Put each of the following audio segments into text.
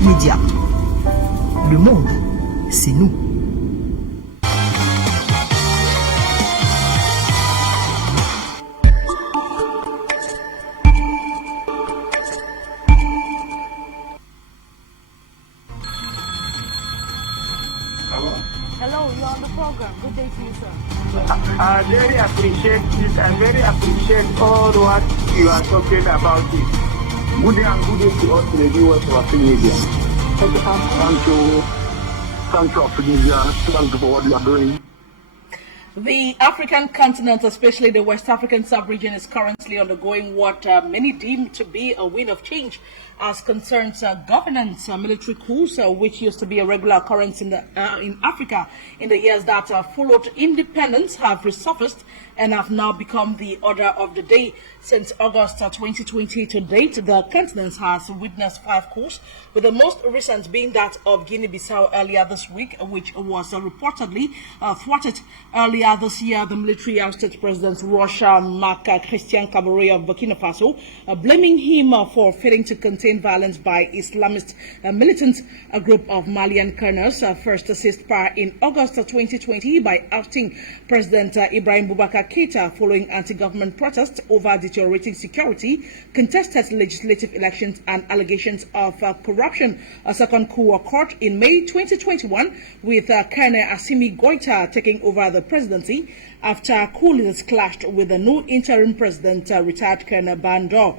Afrique Média. Le monde, c'est nous. Hello, you're on the program. Good day to you, sir. I very appreciate it. I very appreciate all what you are talking about it. Good day and good day to all the viewers of Afrique Media. Thank you, Afrique Media. Thank you for what you are doing. The African continent, especially the West African sub-region, is currently undergoing what many deem to be a wind of change as concerns governance. Military coups, which used to be a regular occurrence in Africa in the years that followed independence, have resurfaced and have now become the order of the day. Since August 2020 to date, the continent has witnessed 5 coups, with the most recent being that of Guinea-Bissau earlier this week, which was reportedly thwarted. Earlier this year, the military ousted President Rocha Marc Christian Kabore of Burkina Faso, blaming him for failing to contain violence by Islamist militants. A group of Malian colonels first seized power in August 2020 by ousting President Ibrahim Boubacar Keïta following anti-government protests over deteriorating security, contested legislative elections, and allegations of corruption. A second coup occurred in May 2021 with Colonel Asimi Goita taking over the presidency after coolies clashed with the new interim president, retired Colonel Bandor.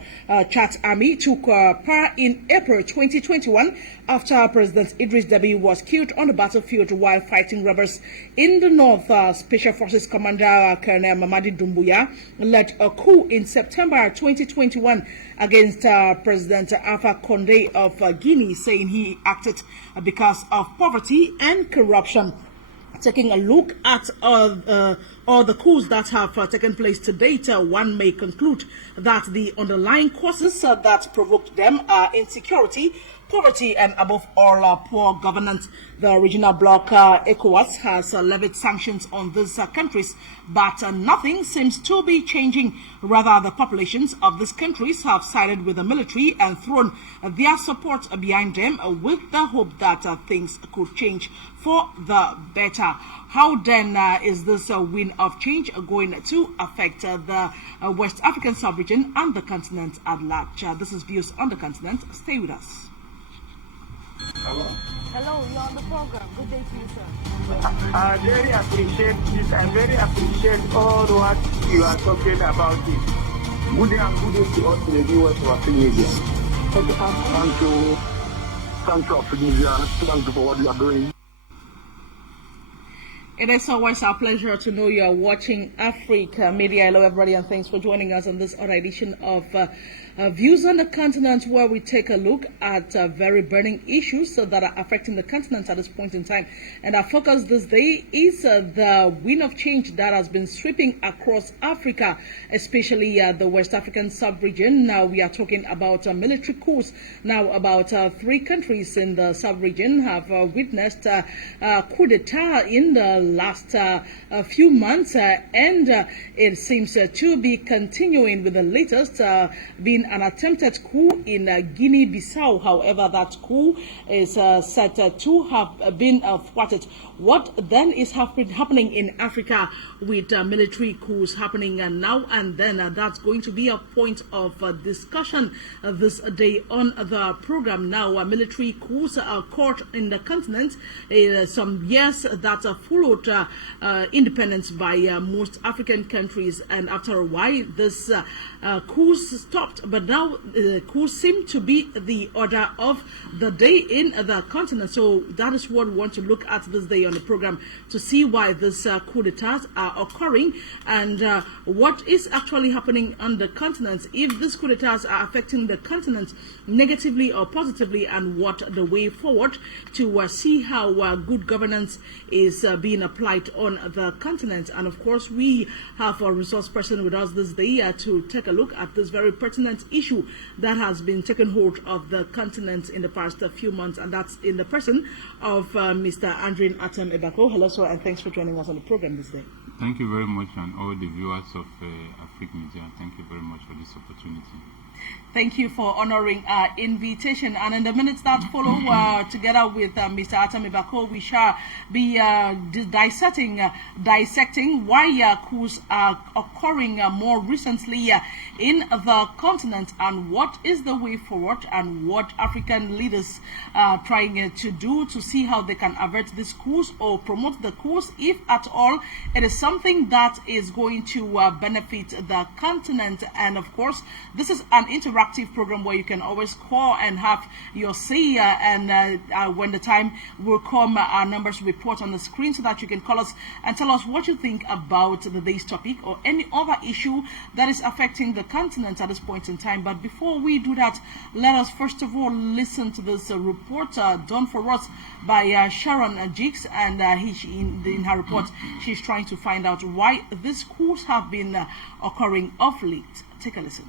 Chad Army took power in April 2021 after President Idris Deby was killed on the battlefield while fighting rebels in the north. Special Forces Commander Colonel Mamadi Doumbouya led a coup in September 2021 against President Alpha Condé of Guinea, saying he acted because of poverty and corruption. Taking a look at all the coups that have taken place to date, one may conclude that the underlying causes that provoked them are insecurity, poverty, and above all, poor governance. The regional bloc, ECOWAS, has levied sanctions on these countries, but nothing seems to be changing. Rather, the populations of these countries have sided with the military and thrown their support behind them with the hope that things could change for the better. How then is this wind of change going to affect the West African sub-region and the continent at large? This is Views on the Continent. Stay with us. Hello, you're on the program. Good day to you, sir. I very appreciate it. I very appreciate all what you are talking about it. Good day and good day to all the viewers of Afrique Media. Thank you, Afrique Media. Thank you for what you are doing. It is always our pleasure to know you are watching Africa Media. Hello, everybody, and thanks for joining us on this other edition of Views on the Continent, where we take a look at very burning issues that are affecting the continent at this point in time. And our focus this day is the wind of change that has been sweeping across Africa, especially the West African sub-region. Now we are talking about military coups. Now about 3 countries in the sub-region have witnessed coup d'etat in the last few months, and it seems to be continuing, with the latest being an attempted coup in Guinea-Bissau. However, that coup is said to have been thwarted. What then is happening in Africa with military coups happening now and then? That's going to be a point of discussion this day on the program. Now, military coups occurred in the continent some years that followed independence by most African countries, and after a while, this coups stopped. But now, coups seem to be the order of the day in the continent. So that is what we want to look at this day on the program, to see why this coup d'etats are occurring and what is actually happening on the continent, if these coup d'etats are affecting the continent negatively or positively, and what the way forward to see how good governance is being applied on the continent. And of course, we have a resource person with us this day to take a look at this very pertinent issue that has been taken hold of the continent in the past few months, and that's in the person of Mr. Andrin Atem Ebako. Hello, sir, and thanks for joining us on the program this day. Thank you very much, and all the viewers of Afrique Media. Thank you very much for this opportunity. Thank you for honoring our invitation. And in the minutes that follow, together with Mr. Atami Bako, we shall be dissecting why coups are occurring more recently in the continent, and what is the way forward, and what African leaders are trying to do to see how they can avert these coups or promote the coups, if at all it is something that is going to benefit the continent. And of course, this is an interactive program where you can always call and have your say, and when the time will come, our numbers will report on the screen so that you can call us and tell us what you think about the day's topic or any other issue that is affecting the continent at this point in time. But before we do that, let us first of all listen to this report done for us by Sharon Jigs, and in her report she's trying to find out why these coups have been occurring of late. Take a listen.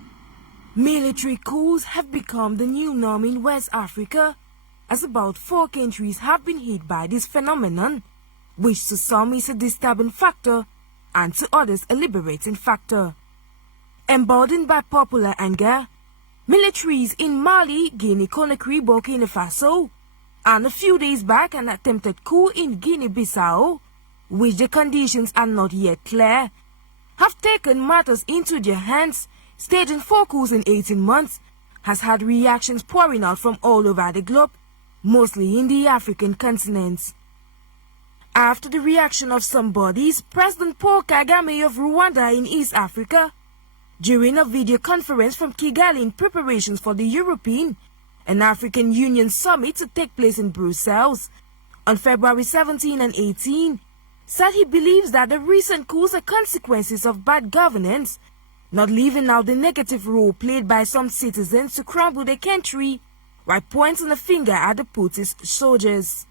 Military coups have become the new norm in West Africa, as about 4 countries have been hit by this phenomenon, which to some is a disturbing factor and to others a liberating factor. Emboldened by popular anger, militaries in Mali, Guinea-Conakry, Burkina Faso, and a few days back an attempted coup in Guinea-Bissau, which the conditions are not yet clear, have taken matters into their hands. Staging 4 coups in 18 months has had reactions pouring out from all over the globe, mostly in the African continent. After the reaction of some bodies, President Paul Kagame of Rwanda in East Africa, during a video conference from Kigali in preparations for the European and African Union Summit to take place in Brussels on February 17 and 18, said he believes that the recent coups are consequences of bad governance, not leaving out the negative role played by some citizens to crumble the country, while pointing a finger at the Putschist soldiers.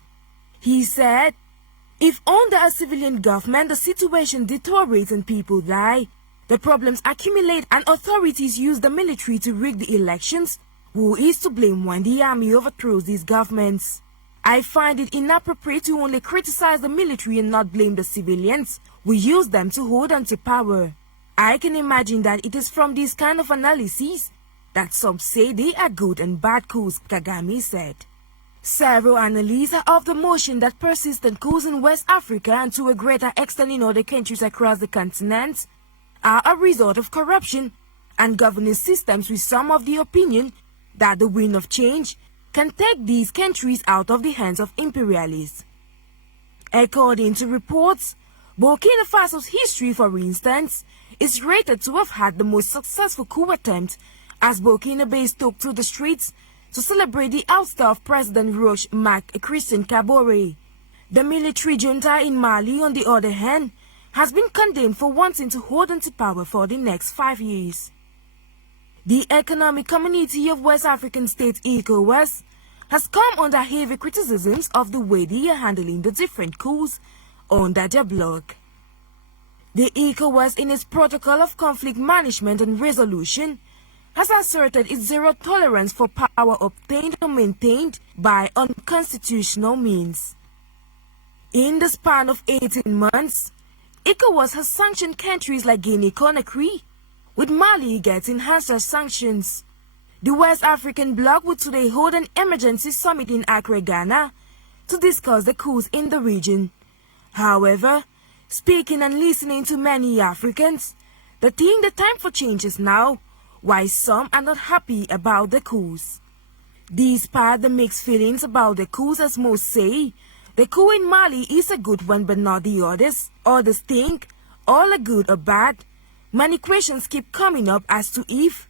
He said, if under a civilian government the situation deteriorates and people die, the problems accumulate and authorities use the military to rig the elections, who is to blame when the army overthrows these governments? I find it inappropriate to only criticize the military and not blame the civilians. We use them to hold on to power. I can imagine that it is from these kind of analyses that some say they are good and bad coups, Kagame said. Several analysts are of the motion that persistent coups in West Africa and to a greater extent in other countries across the continent are a result of corruption and governance systems, with some of the opinion that the wind of change can take these countries out of the hands of imperialists. According to reports, Burkina Faso's history, for instance, is rated to have had the most successful coup attempt, as Burkina-based took to the streets to celebrate the ouster of President Roch Marc Christian Kabore. The military junta in Mali, on the other hand, has been condemned for wanting to hold on to power for the next 5 years. The Economic Community of West African States, ECOWAS, has come under heavy criticisms of the way they are handling the different coups under their blog. The ECOWAS, in its Protocol of Conflict Management and Resolution, has asserted its zero tolerance for power obtained or maintained by unconstitutional means. In the span of 18 months, ECOWAS has sanctioned countries like Guinea-Conakry, with Mali getting harsher sanctions. The West African bloc will today hold an emergency summit in Accra, Ghana, to discuss the coups in the region. However, speaking and listening to many Africans, they think the time for change is now, while some are not happy about the coups. Despite the mixed feelings about the coups, as most say, the coup in Mali is a good one but not the others. Others think all are good or bad. Many questions keep coming up as to if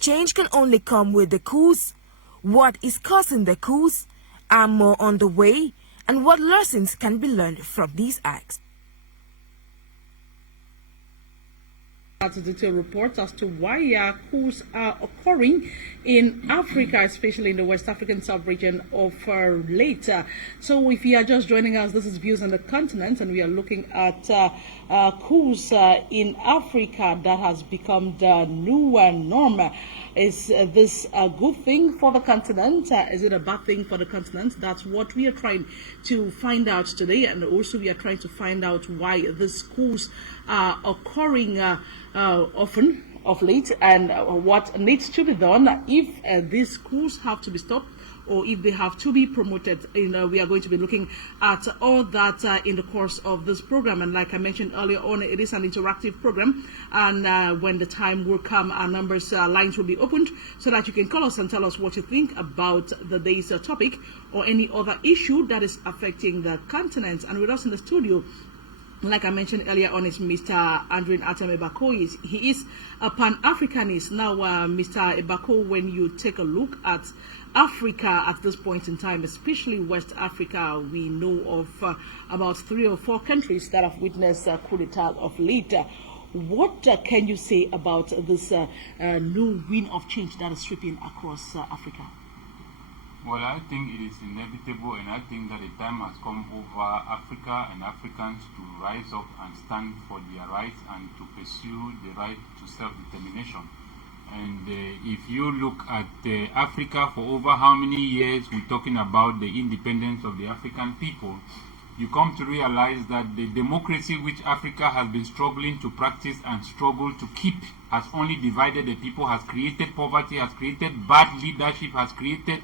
change can only come with the coups, what is causing the coups, are more on the way, and what lessons can be learned from these acts. That's a detailed report as to why coups are occurring in Africa, especially in the West African sub-region of later. So if you are just joining us, this is Views on the Continent, and we are looking at coups in Africa that has become the new norm. Is this a good thing for the continent? Is it a bad thing for the continent? That's what we are trying to find out today, and also we are trying to find out why these coups are occurring often of late, and what needs to be done if these coups have to be stopped or if they have to be promoted. We are going to be looking at all that in the course of this program. And like I mentioned earlier on, it is an interactive program. And when the time will come, our lines will be opened so that you can call us and tell us what you think about the day's topic or any other issue that is affecting the continent. And with us in the studio, like I mentioned earlier on, is Mr. Andrew Atem Ebako. He is a Pan-Africanist. Now, Mr. Ebako, when you take a look at Africa at this point in time, especially West Africa, we know of about 3 or 4 countries that have witnessed coup d'etat of late. What can you say about this new wind of change that is sweeping across Africa? Well, I think it is inevitable, and I think that the time has come over Africa and Africans to rise up and stand for their rights and to pursue the right to self-determination. And if you look at Africa, for over how many years we're talking about the independence of the African people, you come to realize that the democracy which Africa has been struggling to practice and struggle to keep has only divided the people, has created poverty, has created bad leadership, has created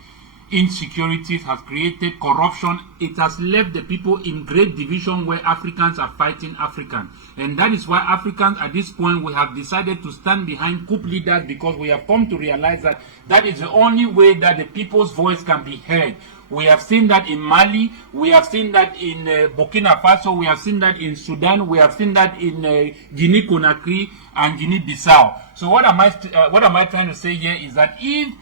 insecurities, has created corruption. It has left the people in great division where Africans are fighting Africans. And that is why Africans at this point, we have decided to stand behind coup leaders, because we have come to realize that that is the only way that the people's voice can be heard. We have seen that in Mali, we have seen that in Burkina Faso, we have seen that in Sudan, we have seen that in Guinea-Conakry and Guinea-Bissau. So what am I trying to say here is that if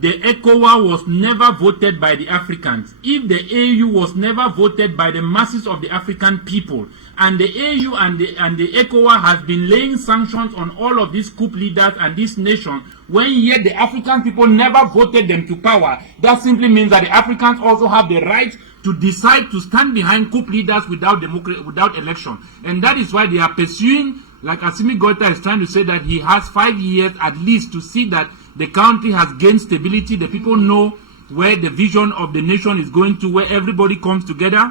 the ECOWAS was never voted by the Africans, if the AU was never voted by the masses of the African people, and the AU and the ECOWAS has been laying sanctions on all of these coup leaders and this nation, when yet the African people never voted them to power, that simply means that the Africans also have the right to decide to stand behind coup leaders without election. And that is why they are pursuing, like Asimi Goita is trying to say, that he has 5 years at least to see that the country has gained stability, the people know where the vision of the nation is going to, where everybody comes together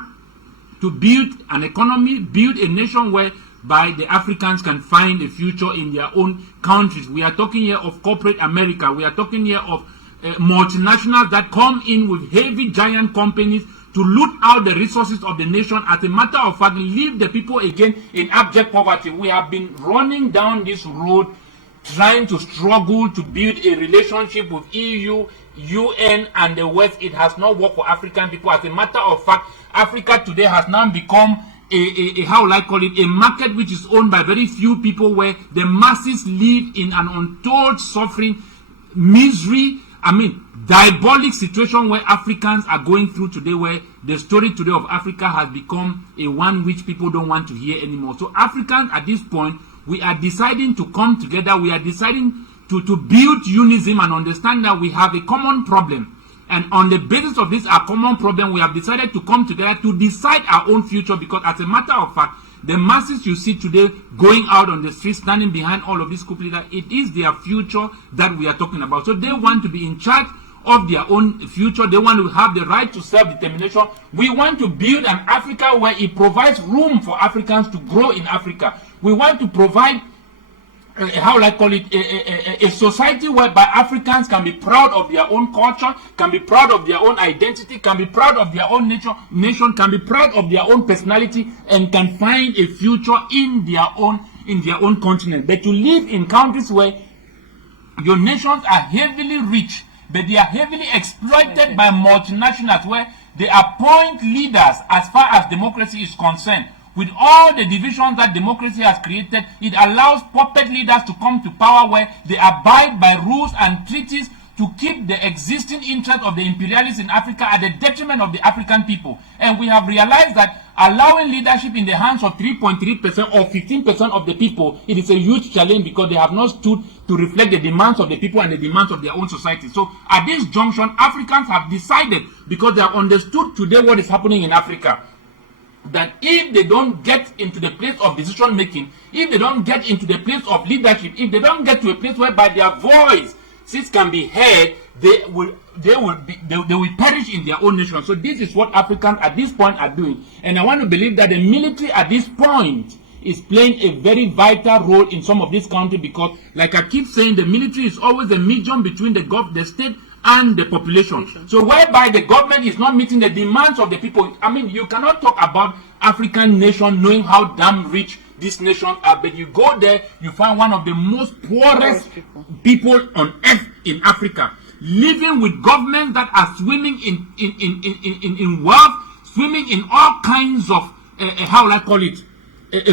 to build an economy, build a nation whereby the Africans can find a future in their own countries. We are talking here of corporate America. We are talking here of multinationals that come in with heavy giant companies to loot out the resources of the nation. As a matter of fact, leave the people again in abject poverty. We have been running down this road trying to struggle to build a relationship with EU, UN, and the West. It has not worked for African people. As a matter of fact, Africa today has now become how will I call it, a market which is owned by very few people, where the masses live in an untold suffering, misery, diabolic situation where Africans are going through today, where the story today of Africa has become a one which people don't want to hear anymore. So Africans at this point, we are deciding to come together. We are deciding to build unison and understand that we have a common problem. And on the basis of this, our common problem, we have decided to come together to decide our own future. Because as a matter of fact, the masses you see today going out on the streets, standing behind all of these coup leaders, it is their future that we are talking about. So they want to be in charge of their own future. They want to have the right to self-determination. We want to build an Africa where it provides room for Africans to grow in Africa. We want to provide a society whereby Africans can be proud of their own culture, can be proud of their own identity, can be proud of their own nation, can be proud of their own personality, and can find a future in their own continent. But to live in countries where your nations are heavily rich, but they are heavily exploited by multinationals, where they appoint leaders as far as democracy is concerned. With all the divisions that democracy has created, it allows puppet leaders to come to power where they abide by rules and treaties to keep the existing interests of the imperialists in Africa at the detriment of the African people. And we have realized that allowing leadership in the hands of 3.3% or 15% of the people, it is a huge challenge, because they have not stood to reflect the demands of the people and the demands of their own society. So at this junction, Africans have decided, because they have understood today what is happening in Africa, that if they don't get into the place of decision making, if they don't get into the place of leadership, if they don't get to a place whereby their voices can be heard, they will perish in their own nation. So this is what Africans at this point are doing. And I want to believe that the military at this point is playing a very vital role in some of these countries because, like I keep saying, the military is always a medium between the state and the population. So whereby the government is not meeting the demands of the people. I mean, you cannot talk about African nation knowing how damn rich this nation are, but you go there, you find one of the most poorest people on earth in Africa, living with governments that are swimming in wealth, swimming in all kinds of how will I call it,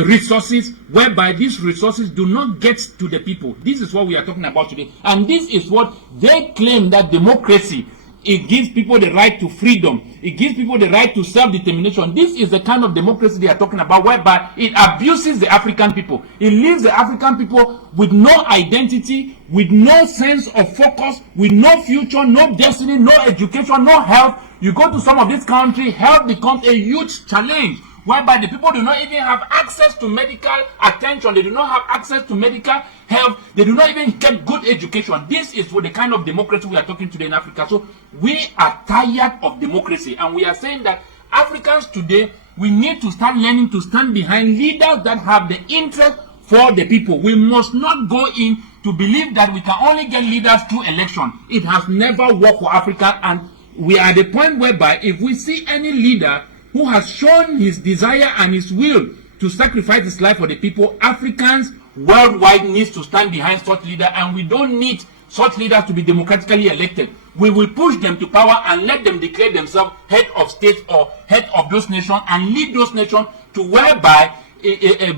resources, whereby these resources do not get to the people. This is what we are talking about today, and this is what they claim, that democracy, it gives people the right to freedom, it gives people the right to self-determination. This is the kind of democracy they are talking about, whereby it abuses the African people. It leaves the African people with no identity, with no sense of focus, with no future, no destiny, no education, no health. You go to some of these countries, health becomes a huge challenge, whereby the people do not even have access to medical attention, they do not have access to medical health, they do not even get good education. This is for the kind of democracy we are talking today in Africa. So we are tired of democracy, and we are saying that Africans today, we need to start learning to stand behind leaders that have the interest for the people. We must not go in to believe that we can only get leaders through election. It has never worked for Africa, and we are at the point whereby if we see any leader who has shown his desire and his will to sacrifice his life for the people, Africans worldwide needs to stand behind such leaders, and we don't need such leaders to be democratically elected. We will push them to power and let them declare themselves head of state or head of those nations and lead those nations to whereby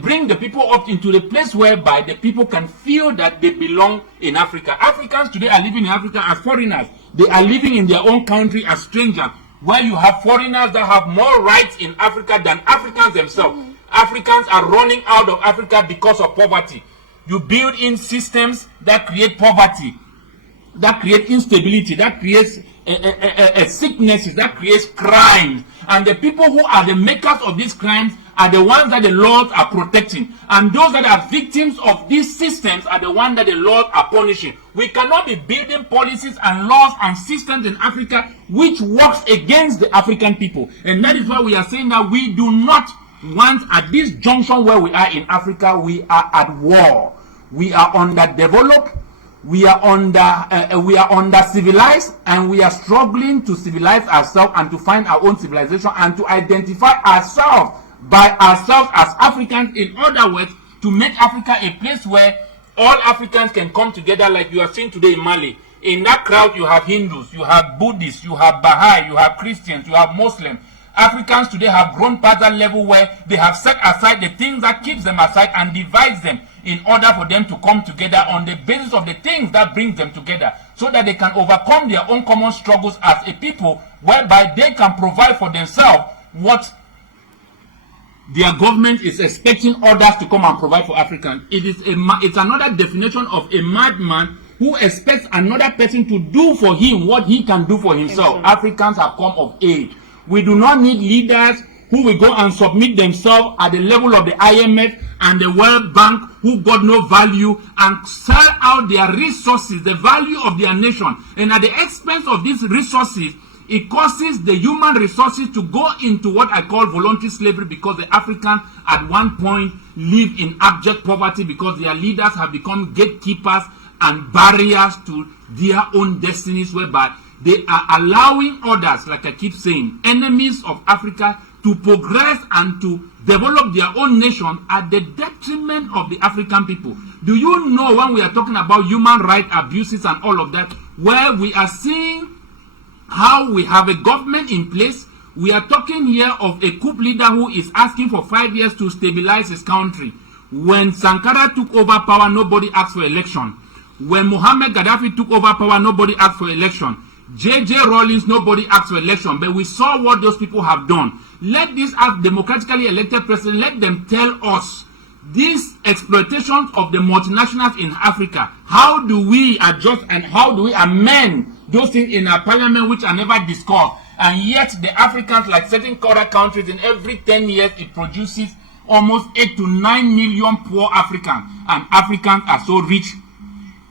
bring the people up into the place whereby the people can feel that they belong in Africa. Africans today are living in Africa as foreigners. They are living in their own country as strangers, where you have foreigners that have more rights in Africa than Africans themselves. Africans are running out of Africa because of poverty. You build in systems that create poverty, that create instability, that creates sicknesses, that creates crimes. And the people who are the makers of these crimes are the ones that the laws are protecting. And those that are victims of these systems are the ones that the laws are punishing. We cannot be building policies and laws and systems in Africa which works against the African people. And that is why we are saying that we do not want, at this junction where we are in Africa, we are at war. We are underdeveloped. We are under civilized, and we are struggling to civilize ourselves and to find our own civilization and to identify ourselves by ourselves as Africans. In other words, to make Africa a place where all Africans can come together, like you are seeing today in Mali. In that crowd, you have Hindus, you have Buddhists, you have Baha'i, you have Christians, you have Muslims. Africans today have grown past that level where they have set aside the things that keeps them aside and divides them, in order for them to come together on the basis of the things that brings them together, so that they can overcome their own common struggles as a people, whereby they can provide for themselves what their government is expecting others to come and provide for Africans. It's another definition of a madman who expects another person to do for him what he can do for himself. Africans have come of age. We do not need leaders who will go and submit themselves at the level of the IMF and the World Bank, who got no value, and sell out their resources, the value of their nation. And at the expense of these resources, it causes the human resources to go into what I call voluntary slavery, because the Africans at one point live in abject poverty because their leaders have become gatekeepers and barriers to their own destinies, whereby they are allowing others, like I keep saying, enemies of Africa, to progress and to develop their own nation at the detriment of the African people. Do you know, when we are talking about human rights abuses and all of that, where we are seeing how we have a government in place, we are talking here of a coup leader who is asking for 5 years to stabilize his country. When Sankara took over power, nobody asked for election. When Mohammed Gaddafi took over power, nobody asked for election. J.J. Rawlings, nobody asked for election, but we saw what those people have done. Let this as democratically elected president, let them tell us these exploitations of the multinationals in Africa. How do we adjust and how do we amend those things in our parliament which are never discussed? And yet the Africans, like certain other countries, in every 10 years it produces almost 8 to 9 million poor Africans. And Africans are so rich,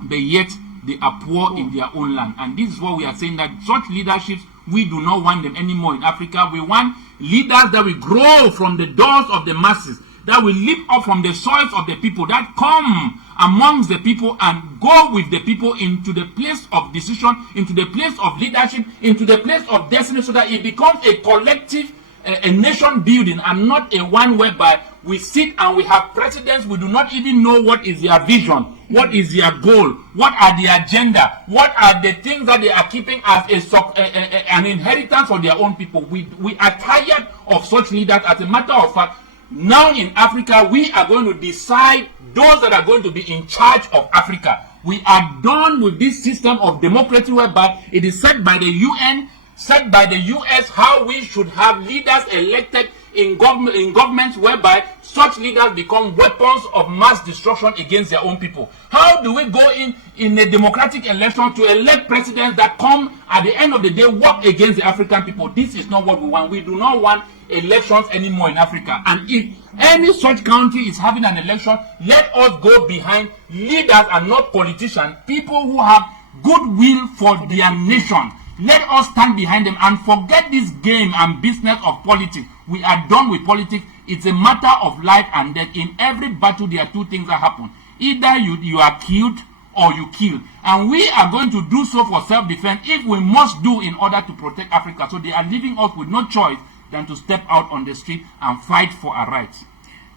but yet they are poor in their own land. And this is what we are saying, that such leaderships, we do not want them anymore in Africa. We want leaders that will grow from the doors of the masses, that will lift up from the soils of the people, that come amongst the people and go with the people into the place of decision, into the place of leadership, into the place of destiny, so that it becomes a collective, a nation building, and not a one whereby we sit and we have presidents, we do not even know what is their vision, what is their goal, what are the agenda, what are the things that they are keeping as an inheritance for their own people. We are tired of such leaders. As a matter of fact, now in Africa, we are going to decide those that are going to be in charge of Africa. We are done with this system of democracy whereby it is set by the UN, set by the US, how we should have leaders elected in governments whereby such leaders become weapons of mass destruction against their own people. How do we go in a democratic election to elect presidents that come at the end of the day work against the African people? This is not what we want. We do not want elections anymore in Africa. And if any such country is having an election, let us go behind leaders and not politicians, people who have goodwill for their nation. Let us stand behind them and forget this game and business of politics. We are done with politics. It's a matter of life and death. In every battle, there are two things that happen. Either you are killed or you kill. And we are going to do so for self-defense if we must do in order to protect Africa. So they are leaving us with no choice than to step out on the street and fight for our rights.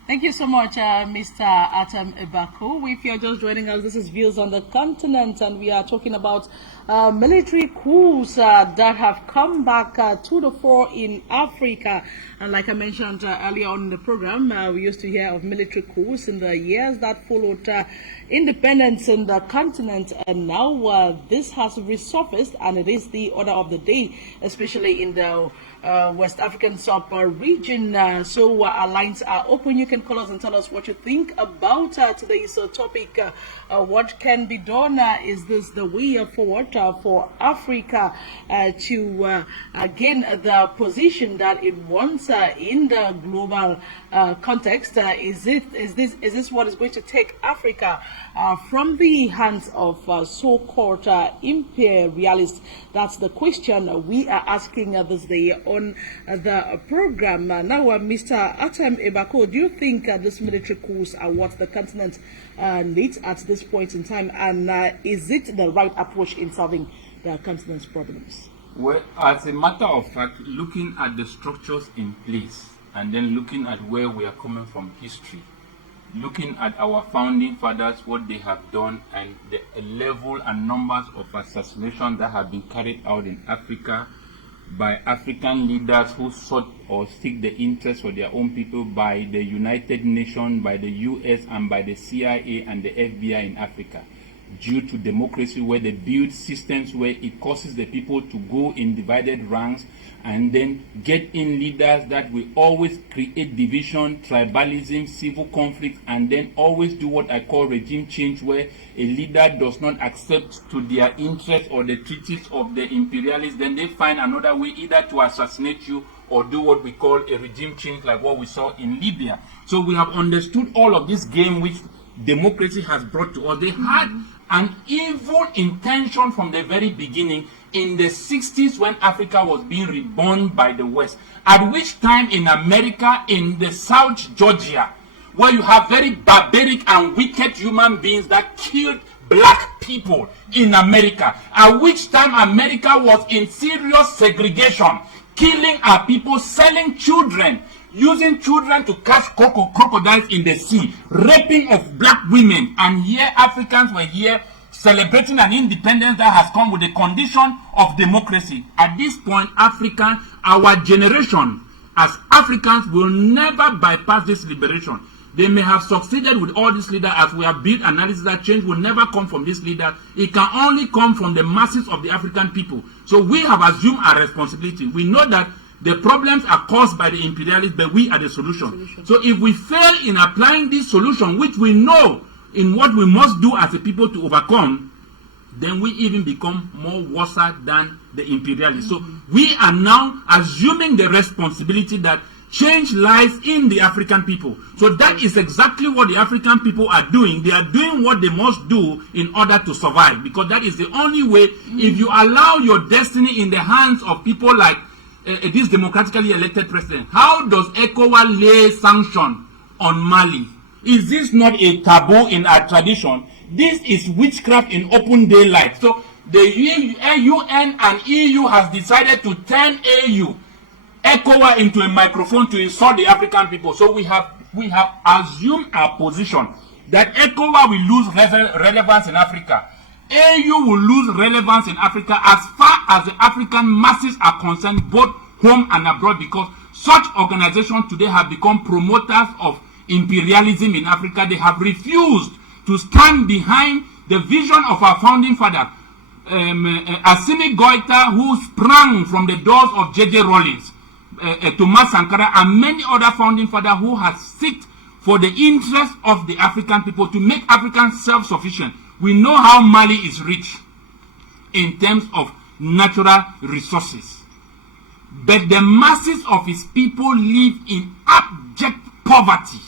Thank you so much, Mr. Atem Ebaku. If you're just joining us, this is Views on the Continent, and we are talking about military coups that have come back to the fore in Africa. And like I mentioned earlier on in the program, we used to hear of military coups in the years that followed independence in the continent, and now this has resurfaced, and it is the order of the day, especially in the West African sub-region. So our lines are open. You can call us and tell us what you think about today's topic. What can be done? Is this the way forward for Africa to gain the position that it wants in the global context? Is this what is going to take Africa from the hands of so-called imperialists? That's the question we are asking this day on the program. Now, Mr. Atem Ebaku, do you think these military coups are what the continent needs at this point in time? And is it the right approach in solving the continent's problems? Well, as a matter of fact, looking at the structures in place and then looking at where we are coming from history, looking at our founding fathers, what they have done, and the level and numbers of assassinations that have been carried out in Africa by African leaders who sought or seek the interest for their own people, by the United Nations, by the US, and by the CIA and the FBI in Africa, due to democracy, where they build systems where it causes the people to go in divided ranks and then get in leaders that will always create division, tribalism, civil conflict, and then always do what I call regime change, where a leader does not accept to their interests or the treaties of the imperialists, then they find another way either to assassinate you or do what we call a regime change, like what we saw in Libya. So we have understood all of this game which democracy has brought to us. They had an evil intention from the very beginning in the 60s when Africa was being reborn by the West, at which time in America, in the South Georgia, where you have very barbaric and wicked human beings that killed black people in America, at which time America was in serious segregation, killing our people, selling children, using children to catch crocodiles in the sea, raping of black women. And here Africans were here celebrating an independence that has come with the condition of democracy. At this point, Africa, our generation as Africans, will never bypass this liberation. They may have succeeded with all these leaders, as we have built analysis that change will never come from this leader. It can only come from the masses of the African people. So we have assumed our responsibility. We know that the problems are caused by the imperialists, but we are the solution. So if we fail in applying this solution, which we know in what we must do as a people to overcome, then we even become more worse than the imperialists. So we are now assuming the responsibility that change lies in the African people. So that is exactly what the African people are doing. They are doing what they must do in order to survive, because that is the only way. If you allow your destiny in the hands of people like this democratically elected president, how does ECOWAS lay sanction on Mali? Is this not a taboo in our tradition? This is witchcraft in open daylight. So the UN and EU has decided to turn ECOWAS into a microphone to insult the African people. So we have assumed our position that ECOWAS will lose relevance in Africa. AU will lose relevance in Africa as far as the African masses are concerned, both home and abroad, because such organizations today have become promoters of imperialism in Africa. They have refused to stand behind the vision of our founding father, Asimi Goita, who sprang from the doors of J.J. Rawlings, Thomas Sankara, and many other founding fathers who have sought for the interest of the African people to make Africans self-sufficient. We know how Mali is rich in terms of natural resources, but the masses of its people live in abject poverty.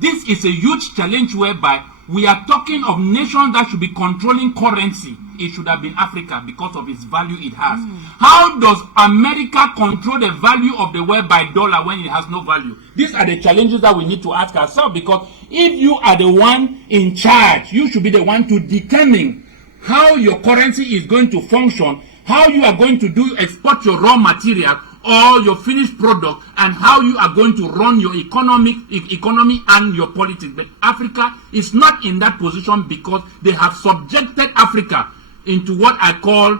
This is a huge challenge whereby we are talking of nations that should be controlling currency. It should have been Africa because of its value it has. How does America control the value of the world by dollar when it has no value? These are the challenges that we need to ask ourselves, because if you are the one in charge, you should be the one to determine how your currency is going to function, how you are going to export your raw material or your finished product, and how you are going to run your economy and your politics. But Africa is not in that position because they have subjected Africa into what I call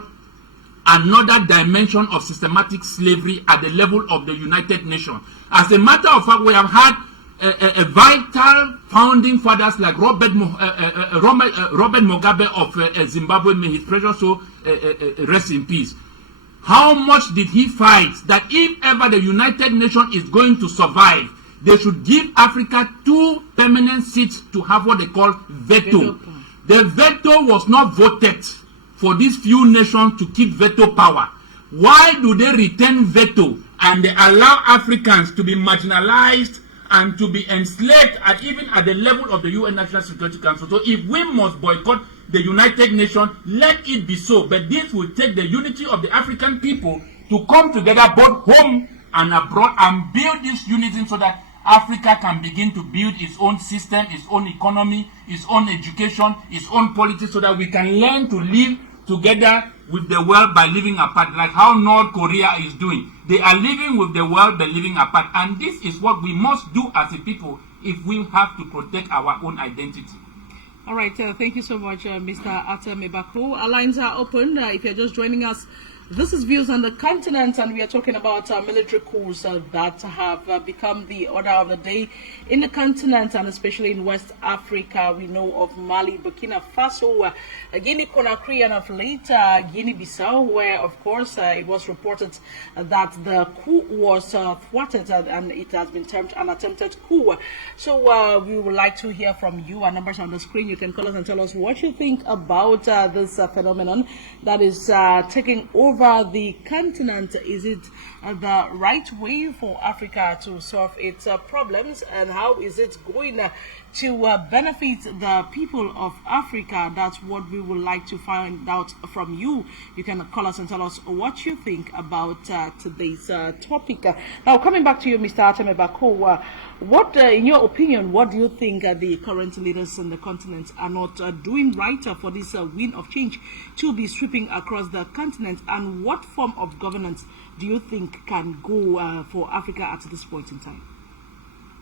another dimension of systematic slavery at the level of the United Nations. As a matter of fact, we have had a vital founding fathers like Robert Mugabe of Zimbabwe, may his precious soul rest in peace. How much did he fight that if ever the United Nations is going to survive, they should give Africa 2 permanent seats to have what they call veto. The veto was not voted for these few nations to keep veto power. Why do they retain veto and they allow Africans to be marginalized and to be enslaved even at the level of the UN National Security Council? So if we must boycott the United Nations, let it be so. But this will take the unity of the African people to come together both home and abroad and build this unity so that Africa can begin to build its own system, its own economy, its own education, its own politics, so that we can learn to live together with the world by living apart, like how North Korea is doing. They are living with the world by living apart. And this is what we must do as a people if we have to protect our own identity. All right, thank you so much, Mr. Asimi Goita. Our lines are open. If you're just joining us, this is Views on the Continent, and we are talking about military coups that have become the order of the day in the continent, and especially in West Africa. We know of Mali, Burkina Faso, Guinea-Conakry, and of late Guinea-Bissau, where, of course, it was reported that the coup was thwarted, and it has been termed an attempted coup. So we would like to hear from you. Our numbers on the screen. You can call us and tell us what you think about this phenomenon that is taking over the continent. Is it the right way for Africa to solve its problems, and how is it going to benefit the people of Africa? That's what we would like to find out from you. You can call us and tell us what you think about today's topic. Now, coming back to you, Mr. Asimi Goita, what, in your opinion, what do you think the current leaders in the continent are not doing right for this wind of change to be sweeping across the continent, and what form of governance do you think can go for Africa at this point in time?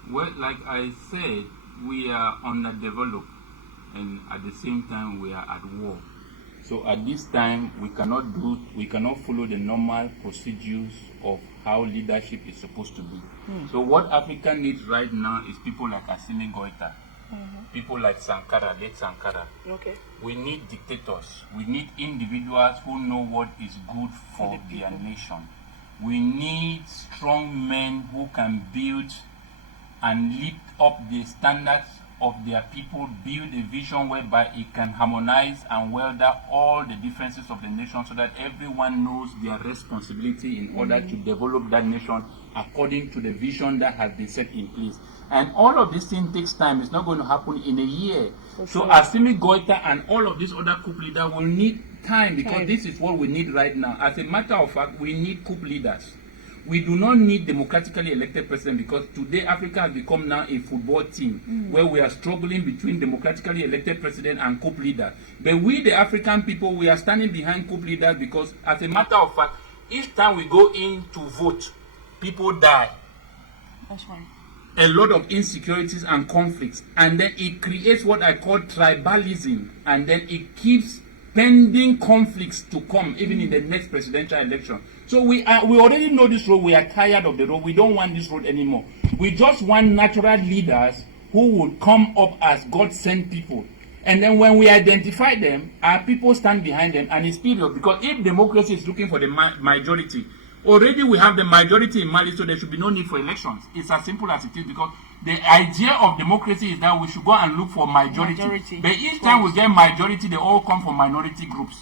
Well, like I said, we are underdeveloped, and at the same time we are at war. So at this time we cannot follow the normal procedures of how leadership is supposed to be. So what Africa needs right now is people like Asimi Goita, people like late Sankara. Okay. We need dictators. We need individuals who know what is good for their nation. We need strong men who can build and lift up the standards of their people, build a vision whereby it can harmonize and weld up all the differences of the nation, so that everyone knows their responsibility in order to develop that nation according to the vision that has been set in place. And all of these things takes time. It's not going to happen in a year. So Asimi Goita and all of these other coup leaders will need time, because this is what we need right now. As a matter of fact, we need coup leaders. We do not need democratically elected president, because today Africa has become now a football team where we are struggling between democratically elected president and coup leader. But we, the African people, we are standing behind coup leaders because, as a matter of fact, each time we go in to vote, people die. That's right. A lot of insecurities and conflicts, and then it creates what I call tribalism, and then it keeps pending conflicts to come even in the next presidential election. So we already know this road. We are tired of the road. We don't want this road anymore. We just want natural leaders who will come up as God-sent people. And then when we identify them, our people stand behind them, and it's period. Because if democracy is looking for the majority, already we have the majority in Mali, so there should be no need for elections. It's as simple as it is, because the idea of democracy is that we should go and look for majority. But each time we get majority, they all come from minority groups,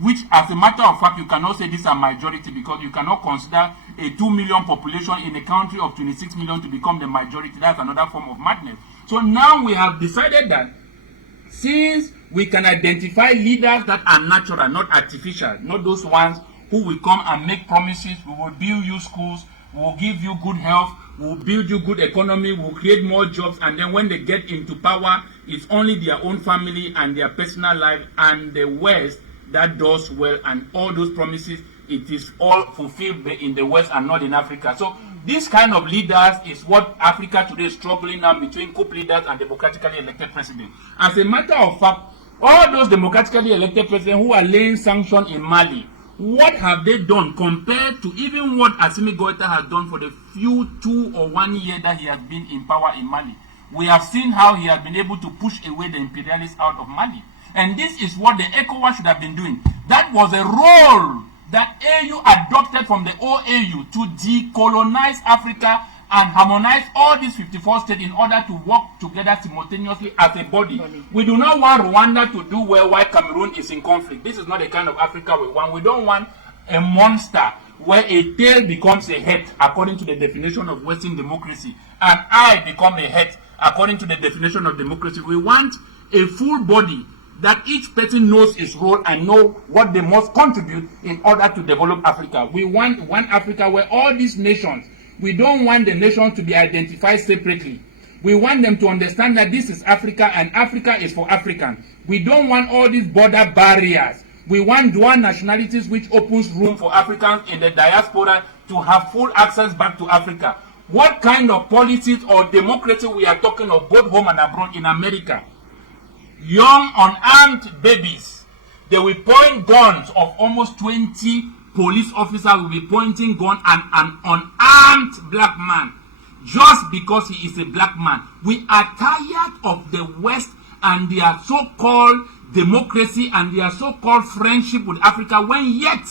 which, as a matter of fact, you cannot say these are majority, because you cannot consider a 2 million population in a country of 26 million to become the majority. That's another form of madness. So now we have decided that since we can identify leaders that are natural, not artificial, not those ones who will come and make promises, we will build you schools, we will give you good health, we will build you good economy, we will create more jobs, and then when they get into power, it's only their own family and their personal life and the West that does well, and all those promises, it is all fulfilled in the West and not in Africa. So this kind of leaders is what Africa today is struggling now between coup leaders and democratically elected presidents. As a matter of fact, all those democratically elected presidents who are laying sanctions in Mali, what have they done compared to even what Asimi Goita has done for the few 2 or 1 year that he has been in power in Mali? We have seen how he has been able to push away the imperialists out of Mali. And this is what the ECOWAS should have been doing. That was a role that AU adopted from the OAU to decolonize Africa and harmonize all these 54 states in order to work together simultaneously as a body. We do not want Rwanda to do well while Cameroon is in conflict. This is not the kind of Africa we want. We don't want a monster where a tail becomes a head according to the definition of Western democracy, and I become a head according to the definition of democracy. We want a full body that each person knows his role and know what they must contribute in order to develop Africa. We want one Africa where all these nations, we don't want the nations to be identified separately. We want them to understand that this is Africa and Africa is for Africans. We don't want all these border barriers. We want dual nationalities, which opens room for Africans in the diaspora to have full access back to Africa. What kind of policies or democracy we are talking of, both home and abroad? In America, young unarmed babies, they will point guns of almost 20 police officers will be pointing gun at an unarmed black man just because he is a black man. We are tired of the West and their so-called democracy and their so-called friendship with Africa, when yet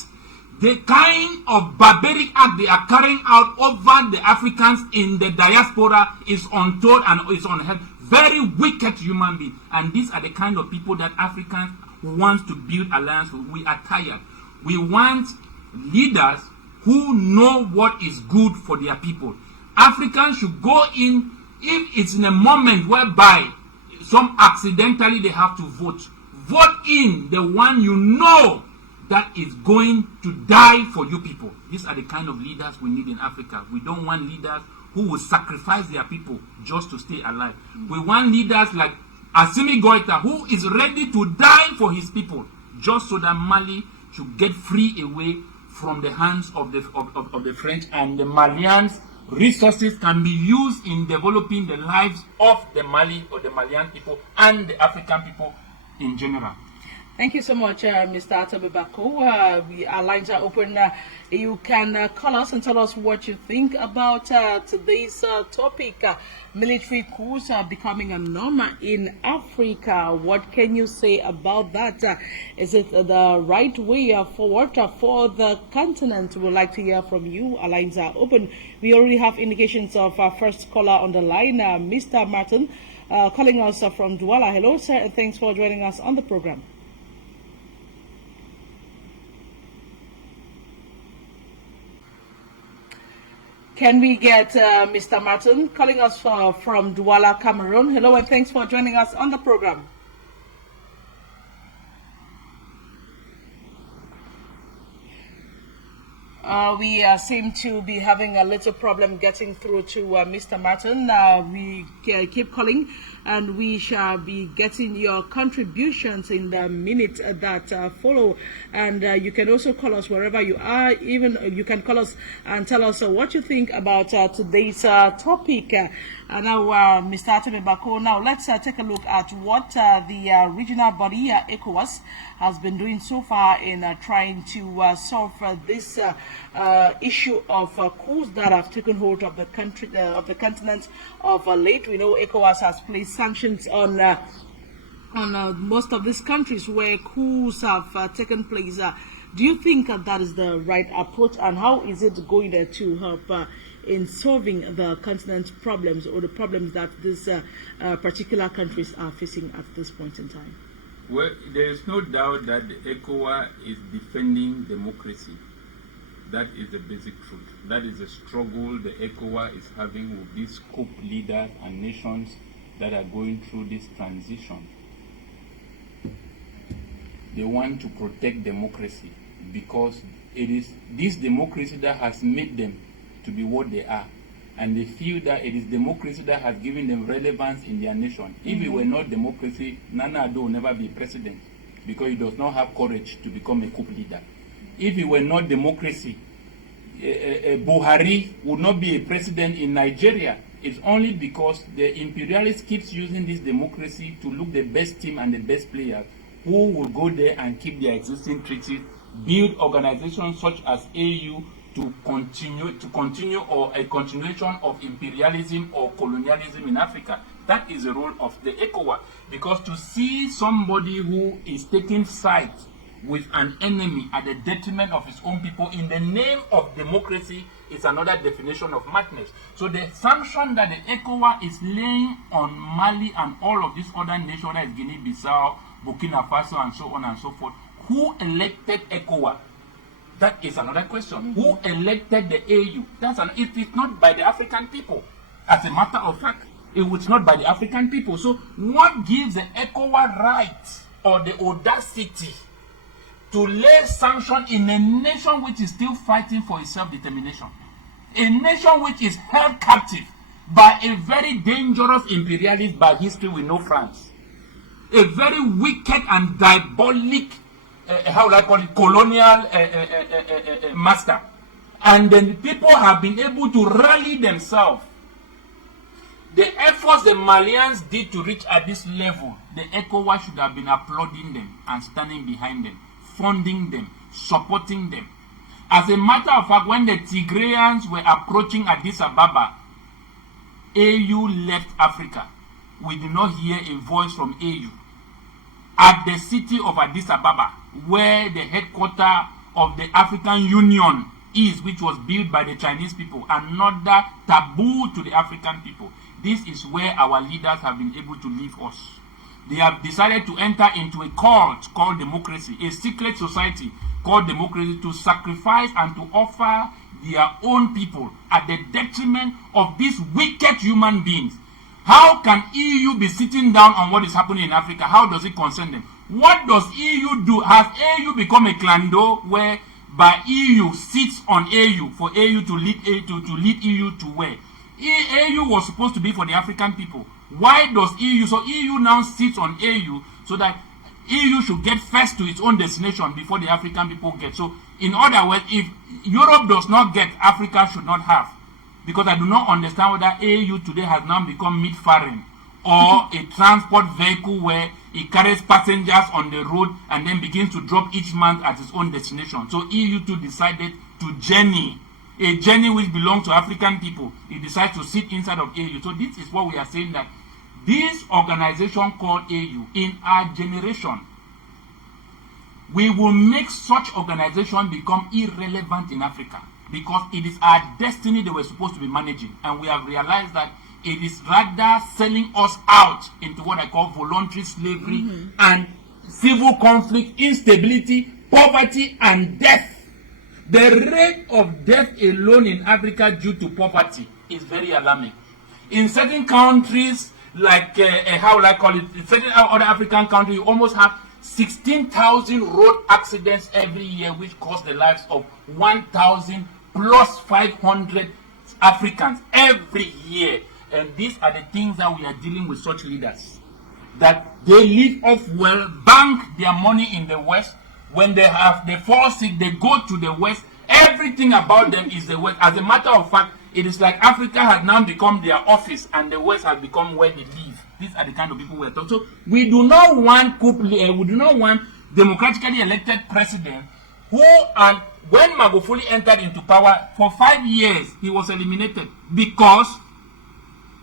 the kind of barbaric act they are carrying out over the Africans in the diaspora is untold and is unheard. Very wicked human beings. And these are the kind of people that Africans want to build alliance with. We are tired. We want leaders who know what is good for their people. Africans should go in, if it's in a moment whereby some accidentally they have to vote, vote in the one you know that is going to die for you people. These are the kind of leaders we need in Africa. We don't want leaders who will sacrifice their people just to stay alive. We want leaders like Asimi Goita, who is ready to die for his people just so that Mali should get free away from the hands of the French, and the Malians' resources can be used in developing the lives of the Mali or the Malian people and the African people in general. Thank you so much, Mr. Atabibako. Our lines are open. You can call us and tell us what you think about today's topic. Military coups are becoming a norm in Africa. What can you say about that? Is it the right way forward for the continent? We would like to hear from you. Our lines are open. We already have indications of our first caller on the line, Mr. Martin, calling us from Douala. Hello, sir, and thanks for joining us on the program. Can we get Mr. Martin calling us from Douala, Cameroon? Hello, and thanks for joining us on the program. We seem to be having a little problem getting through to Mr. Martin. We keep calling, and we shall be getting your contributions in the minute that follow. And you can also call us wherever you are. Even you can call us and tell us what you think about today's topic. Now, Mr. Atome Bako, now let's take a look at what the regional body, ECOWAS, has been doing so far in trying to solve this issue of coups that have taken hold of the country, of the continent of late. We know ECOWAS has placed sanctions on most of these countries where coups have taken place. Do you think that is the right approach, and how is it going to help in solving the continent's problems, or the problems that these particular countries are facing at this point in time? Well, there is no doubt that the ECOWAS is defending democracy. That is the basic truth. That is the struggle the ECOWAS is having with these coup leaders and nations that are going through this transition. They want to protect democracy because it is this democracy that has made them to be what they are. And they feel that it is democracy that has given them relevance in their nation. If it were not democracy, Nana Addo will never be president because he does not have courage to become a coup leader. If it were not democracy, Buhari would not be a president in Nigeria. It's only because the imperialists keeps using this democracy to look the best team and the best players who will go there and keep their existing treaties, build organizations such as AU to continue or a continuation of imperialism or colonialism in Africa. That is the role of the ECOWAS. Because to see somebody who is taking sides with an enemy at the detriment of his own people in the name of democracy is another definition of madness. So the sanction that the ECOWAS is laying on Mali and all of these other nations, that is Guinea-Bissau, Burkina Faso, and so on and so forth, who elected ECOWAS? That is another question. Who elected the AU? It is not by the African people. As a matter of fact, it was not by the African people. So what gives the ECOWAS right or the audacity to lay sanction in a nation which is still fighting for its self-determination? A nation which is held captive by a very dangerous imperialist by history we know, France. A very wicked and diabolic how will I call it, colonial master. And then people have been able to rally themselves. The efforts the Malians did to reach at this level, the ECOWAS should have been applauding them and standing behind them, funding them, supporting them. As a matter of fact, when the Tigrayans were approaching Addis Ababa, AU left Africa. We did not hear a voice from AU. At the city of Addis Ababa, where the headquarters of the African Union is, which was built by the Chinese people, another taboo to the African people. This is where our leaders have been able to leave us. They have decided to enter into a cult called democracy, a secret society called democracy, to sacrifice and to offer their own people at the detriment of these wicked human beings. How can EU be sitting down on what is happening in Africa? How does it concern them? What does EU do? Has EU become a clando where by EU sits on AU for AU to lead EU to where? AU was supposed to be for the African people. Why does EU? So EU now sits on AU so that EU should get first to its own destination before the African people get. So in other words, if Europe does not get, Africa should not have. Because I do not understand whether AU today has now become mid-foreign or a transport vehicle where it carries passengers on the road and then begins to drop each month at its own destination. So EU too decided to journey, a journey which belongs to African people. It decides to sit inside of AU. So this is what we are saying, that this organization called AU, in our generation, we will make such organization become irrelevant in Africa, because it is our destiny they were supposed to be managing. And we have realized that it is rather selling us out into what I call voluntary slavery and civil conflict, instability, poverty, and death. The rate of death alone in Africa due to poverty is very alarming. In certain countries, like how will I call it, in certain other African countries, you almost have 16,000 road accidents every year, which cost the lives of 1,000 plus 500 Africans every year. And these are the things that we are dealing with such leaders. That they live off well, bank their money in the West. When they fall sick, they go to the West. Everything about them is the West. As a matter of fact, it is like Africa has now become their office and the West has become where they live. These are the kind of people we are talking. So we do not want democratically elected president who, and when Magufuli entered into power, for 5 years he was eliminated because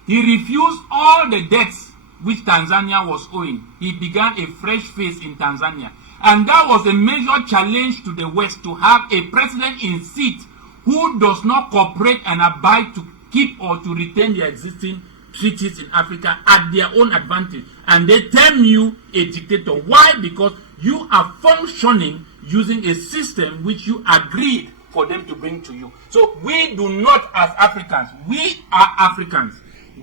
he refused all the debts which Tanzania was owing. He began a fresh phase in Tanzania. And that was a major challenge to the West, to have a president in seat who does not cooperate and abide to keep or to retain their existing treaties in Africa at their own advantage. And they term you a dictator. Why? Because you are functioning using a system which you agreed for them to bring to you. So we do not, as Africans, we are Africans.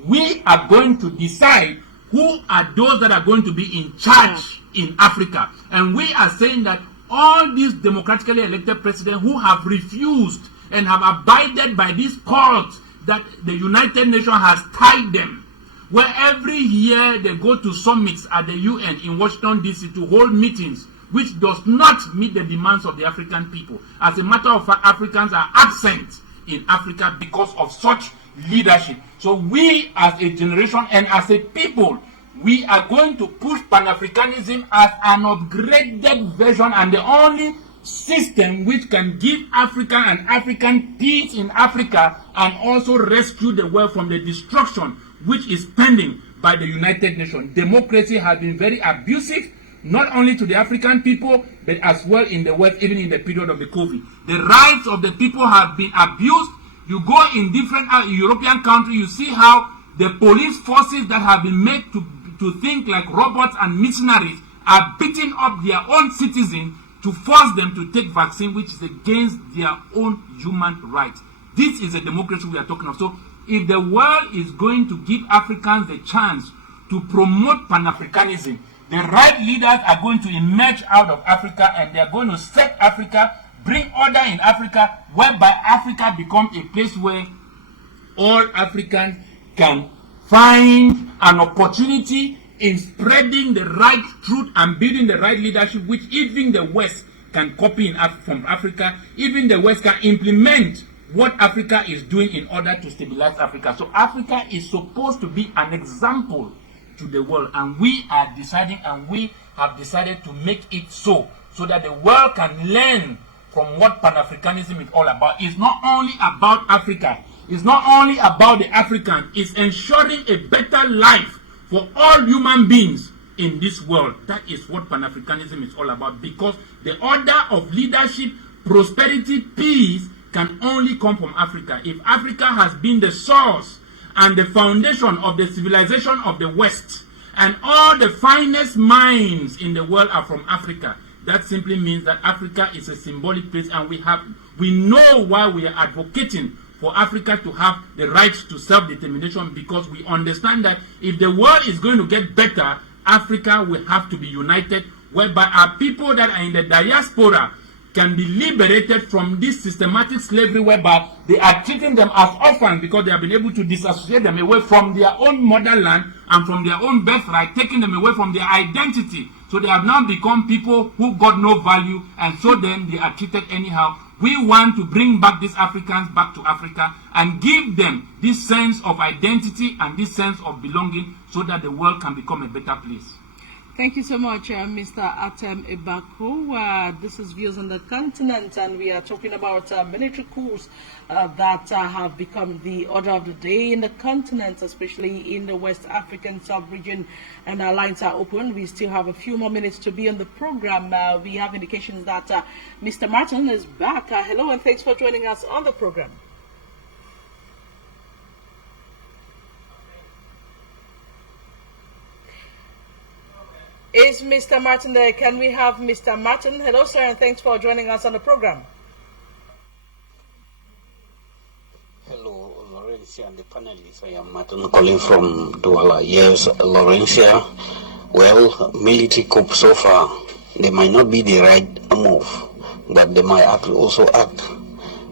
We are going to decide who are those that are going to be in charge in Africa. And we are saying that all these democratically elected presidents who have refused and have abided by this cult that the United Nations has tied them, where every year they go to summits at the UN in Washington, D.C. to hold meetings which does not meet the demands of the African people. As a matter of fact, Africans are absent in Africa because of such leadership. So we as a generation and as a people, we are going to push Pan-Africanism as an upgraded version and the only system which can give Africa and African peace in Africa and also rescue the world from the destruction which is pending by the United Nations. Democracy has been very abusive, not only to the African people, but as well in the West, even in the period of the COVID. The rights of the people have been abused. You go in different European countries, you see how the police forces that have been made to think like robots and missionaries are beating up their own citizens to force them to take vaccine, which is against their own human rights. This is a democracy we are talking of. So if the world is going to give Africans the chance to promote Pan-Africanism, the right leaders are going to emerge out of Africa and they are going to set Africa, bring order in Africa, whereby Africa becomes a place where all Africans can find an opportunity in spreading the right truth and building the right leadership, which even the West can copy from Africa. Even the West can implement what Africa is doing in order to stabilize Africa. So Africa is supposed to be an example to the world, and we are deciding, and we have decided to make it so that the world can learn from what Pan-Africanism is all about. It's not only about Africa. It's not only about the African. It's ensuring a better life for all human beings in this world. That is what Pan-Africanism is all about, because the order of leadership, prosperity, peace can only come from Africa. If Africa has been the source and the foundation of the civilization of the West, and all the finest minds in the world are from Africa, that simply means that Africa is a symbolic place, and we know why we are advocating for Africa to have the right to self-determination, because we understand that if the world is going to get better, Africa will have to be united, whereby our people that are in the diaspora can be liberated from this systematic slavery, whereby they are treating them as orphans because they have been able to disassociate them away from their own motherland and from their own birthright, taking them away from their identity. So they have now become people who got no value, and so then they are treated anyhow. We want to bring back these Africans back to Africa and give them this sense of identity and this sense of belonging, so that the world can become a better place. Thank you so much, Mr. Atem Ibako. This is Views on the Continent, and we are talking about military coups that have become the order of the day in the continent, especially in the West African sub-region. And our lines are open. We still have a few more minutes to be on the program. We have indications that Mr. Martin is back. Hello, and thanks for joining us on the program. Is Mr. Martin there? Can we have Mr. Martin? Hello, sir, and thanks for joining us on the program. Hello, Laurencia and the panelists. I am Martin calling from Douala. Yes, Laurencia. Well, military coup so far they might not be the right move, but they might also act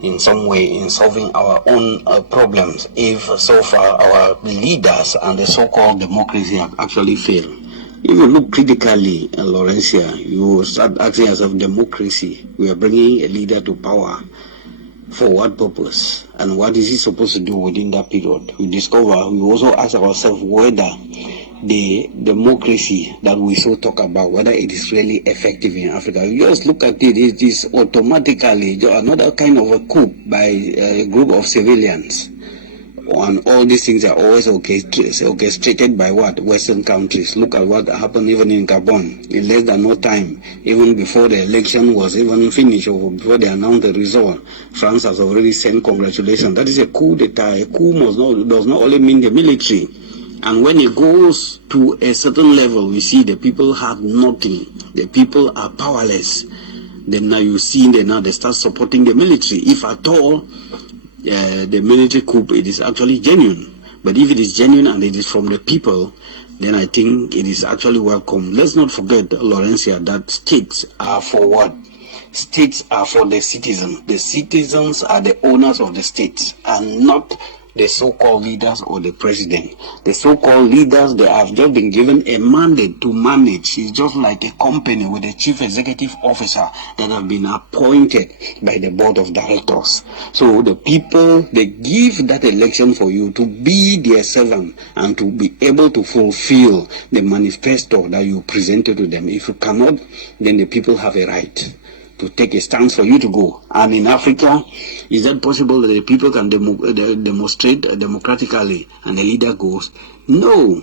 in some way in solving our own problems if so far our leaders and the so-called democracy have actually failed. If you look critically, Laurencia, you start asking yourself, democracy, we are bringing a leader to power. For what purpose? And what is he supposed to do within that period? We also ask ourselves whether the democracy that we so talk about, whether it is really effective in Africa. You just look at it, it is automatically another kind of a coup by a group of civilians. And all these things are always orchestrated by what? Western countries. Look at what happened even in Gabon. In less than no time, even before the election was even finished, or before they announced the result, France has already sent congratulations. That is a coup d'etat. A coup does not only mean the military. And when it goes to a certain level, we see the people have nothing. The people are powerless. Then now you see they start supporting the military. If at all, the military coup, it is actually genuine. But if it is genuine and it is from the people, then I think it is actually welcome. Let's not forget, Laurencia, that states are for what? States are for the citizens. The citizens are the owners of the states and not the so-called leaders or the president. The so-called leaders, they have just been given a mandate to manage. It's just like a company with a chief executive officer that have been appointed by the board of directors. So the people, they give that election for you to be their servant and to be able to fulfill the manifesto that you presented to them. If you cannot, then the people have a right to take a stance for you to go. And in Africa, is that possible that the people can demonstrate democratically and the leader goes? No.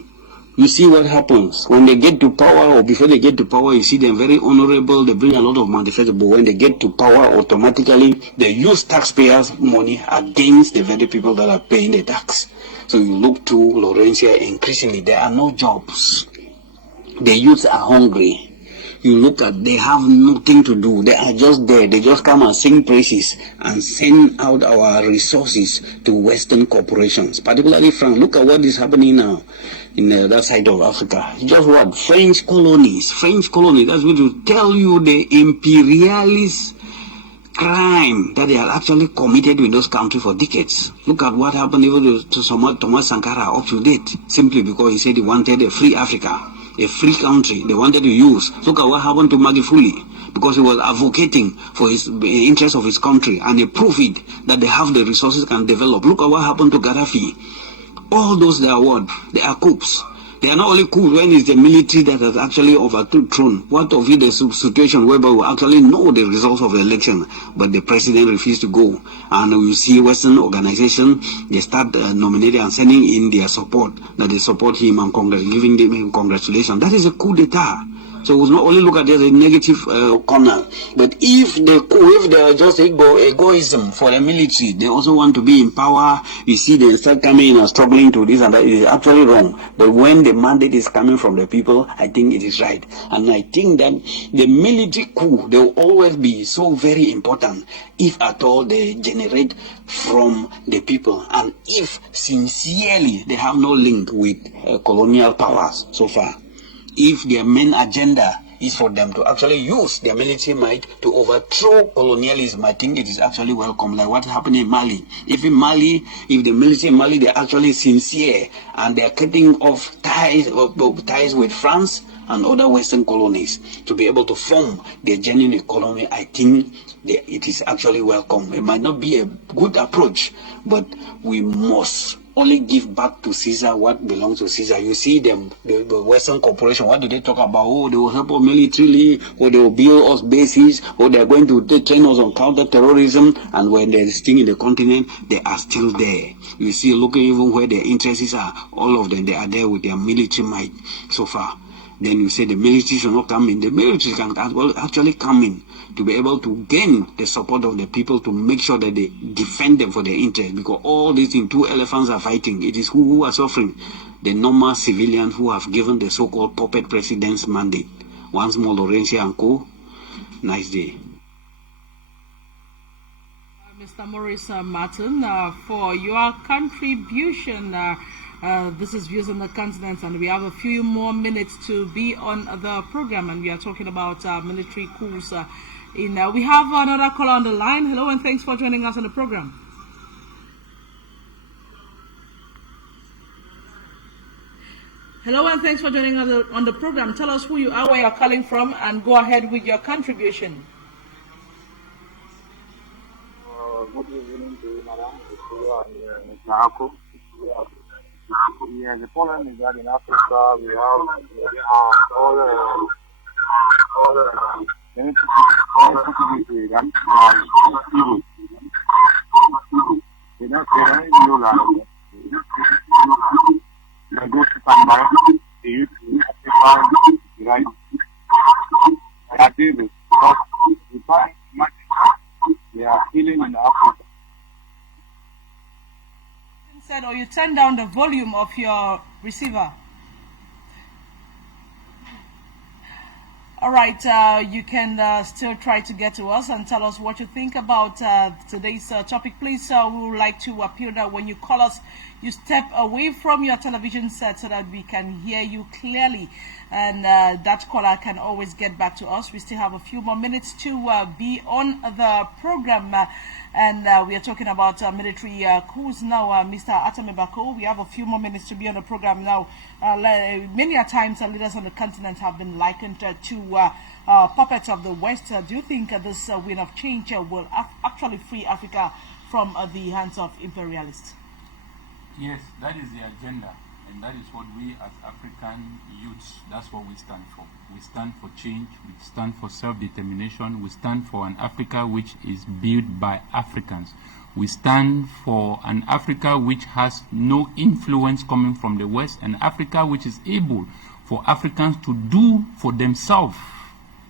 You see what happens when they get to power, or before they get to power, you see them very honorable, they bring a lot of manifesto, but when they get to power, automatically they use taxpayers' money against the very people that are paying the tax. So you look to Laurencia, increasingly there are no jobs. The youths are hungry. You look at, they have nothing to do. They are just there. They just come and sing praises and send out our resources to Western corporations, particularly France. Look at what is happening now in that side of Africa. Just what? French colonies. French colonies. That's what will tell you the imperialist crime that they are actually committed in those countries for decades. Look at what happened even to Thomas Sankara up to date, simply because he said he wanted a free Africa. A free country they wanted to use. Look at what happened to Magufuli, because he was advocating for his interest of his country, and they proved it that they have the resources can develop. Look at what happened to Gaddafi. All those, they are what? They are coups. They are not only coups when it's the military that has actually overthrown. What of it, the situation whereby we actually know the results of the election, but the president refused to go. And you see Western organizations, they start nominating and sending in their support, that they support him and giving him congratulations. That is a coup d'etat. So we not only look at the negative corner, but if they are just egoism for the military, they also want to be in power. You see, they start coming in and struggling to this and that. It is actually wrong. But when the mandate is coming from the people, I think it is right. And I think that the military coup, they will always be so very important, if at all they generate from the people, and if sincerely they have no link with colonial powers so far. If their main agenda is for them to actually use their military might to overthrow colonialism, I think it is actually welcome, like what happened in Mali. If in Mali, if the military in Mali, they're actually sincere and they're cutting off ties with France and other Western colonies to be able to form their genuine economy, I think it is actually welcome. It might not be a good approach, but we must only give back to Caesar what belongs to Caesar. You see them, the Western corporation, what do they talk about? Oh, they will help us militarily, or they will build us bases, or they are going to train us on counter-terrorism, and when there is thing in the continent, they are still there. You see, looking even where their interests are, all of them, they are there with their military might so far. Then you say the military should not come in. The military can actually come in to be able to gain the support of the people, to make sure that they defend them for their interest. Because all these things, two elephants are fighting. It is who are suffering? The normal civilians who have given the so-called puppet president's mandate. Once more, Laurencia and Co. Nice day. Mr. Maurice Martin, for your contribution. This is Views on the Continent, and we have a few more minutes to be on the program, and we are talking about military coups. We have another caller on the line. Hello, and thanks for joining us on the program. Hello, and thanks for joining us on the program. Tell us who you are, where you're calling from, and go ahead with your contribution. Good evening to you, madam. Yeah, the problem is that in Africa we have all many people they don't know language. They go to Canada, they use right? I did it because we can't imagine they are killing in Africa. Said, or you turn down the volume of your receiver. All right, you can still try to get to us and tell us what you think about today's topic. Please, we would like to appeal that when you call us, you step away from your television set so that we can hear you clearly. And that caller can always get back to us. We still have a few more minutes to be on the program. And we are talking about military coups now, Mr. Asimi Goita. We have a few more minutes to be on the program now. Many a times, leaders on the continent have been likened to puppets of the West. Do you think this wind of change will actually free Africa from the hands of imperialists? Yes, that is the agenda, and that is what we as African youths, that's what we stand for. We stand for change, we stand for self-determination, we stand for an Africa which is built by Africans. We stand for an Africa which has no influence coming from the West, an Africa which is able for Africans to do for themselves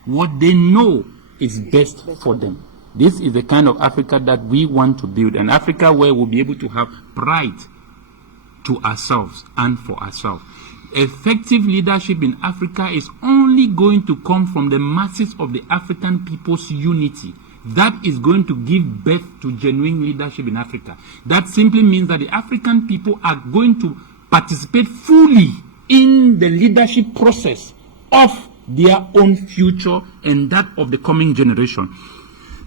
what they know is best for them. This is the kind of Africa that we want to build, an Africa where we'll be able to have pride to ourselves and for ourselves. Effective leadership in Africa is only going to come from the masses of the African people's unity. That is going to give birth to genuine leadership in Africa. That simply means that the African people are going to participate fully in the leadership process of their own future and that of the coming generation.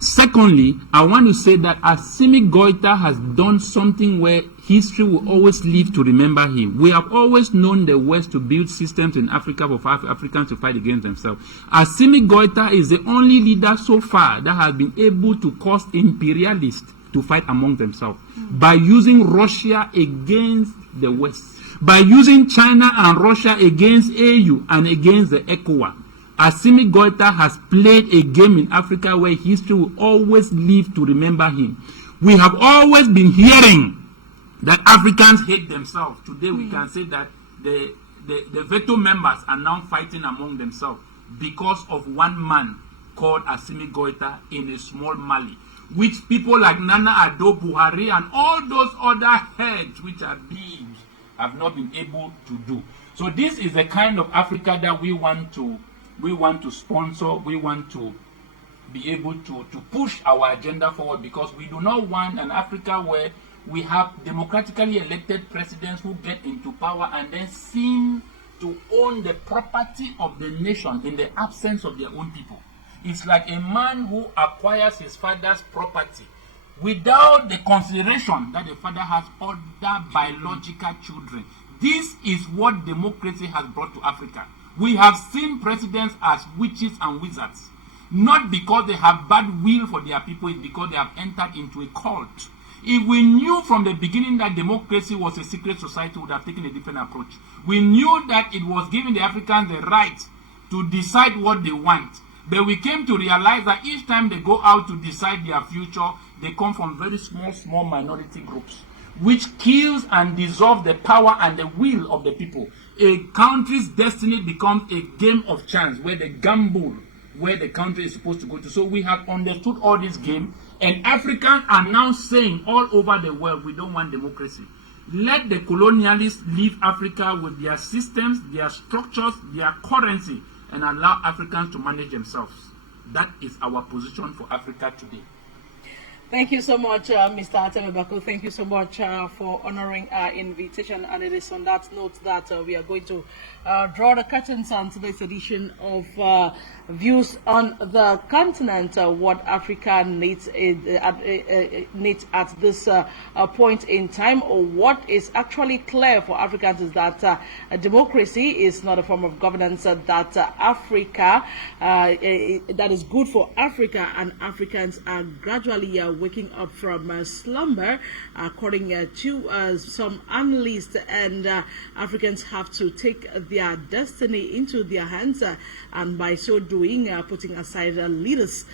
Secondly, I want to say that Asimi Goita has done something where history will always live to remember him. We have always known the West to build systems in Africa for Africans to fight against themselves. Asimi Goita is the only leader so far that has been able to cause imperialists to fight among themselves by using Russia against the West, by using China and Russia against AU and against the ECOWAS. Asimi Goita has played a game in Africa where history will always live to remember him. We have always been hearing that Africans hate themselves. Today we can say that the veto members are now fighting among themselves because of one man called Asimi Goita in a small Mali, which people like Nana Addo Buhari and all those other heads which are big have not been able to do. So this is the kind of Africa that we want to sponsor. We want to be able to push our agenda forward, because we do not want an Africa where we have democratically elected presidents who get into power and then seem to own the property of the nation in the absence of their own people. It's like a man who acquires his father's property without the consideration that the father has other biological children. This is what democracy has brought to Africa. We have seen presidents as witches and wizards, not because they have bad will for their people, it's because they have entered into a cult. If we knew from the beginning that democracy was a secret society, we would have taken a different approach. We knew that it was giving the Africans the right to decide what they want. But we came to realize that each time they go out to decide their future, they come from very small minority groups, which kills and dissolves the power and the will of the people. A country's destiny becomes a game of chance where they gamble where the country is supposed to go to. So we have understood all this game, and Africans are now saying all over the world, we don't want democracy. Let the colonialists leave Africa with their systems, their structures, their currency, and allow Africans to manage themselves. That is our position for Africa today. Thank you so much, Mr. Ateme Bako. Thank you so much for honoring our invitation. And it is on that note that we are going to draw the curtains on today's edition of Views on the Continent, what Africa needs at this point in time, or what is actually clear for Africans is that democracy is not a form of governance that Africa, that is good for Africa, and Africans are gradually waking up from slumber, according to some analysts, and Africans have to take their destiny into their hands, and by so doing, putting aside leaders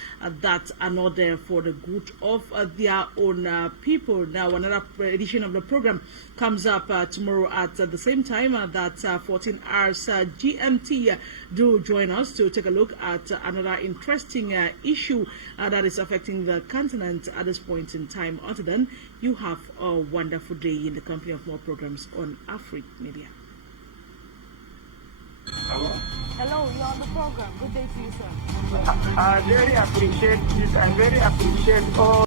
that are not there for the good of their own people. Now, another edition of the program comes up tomorrow at the same time that 14 hours GMT. Do join us to take a look at another interesting issue that is affecting the continent at this point in time. Until then, you have a wonderful day in the company of more programs on Africa Media. Hello, you're on the program. Good day to you, sir. I very appreciate this. I very appreciate all.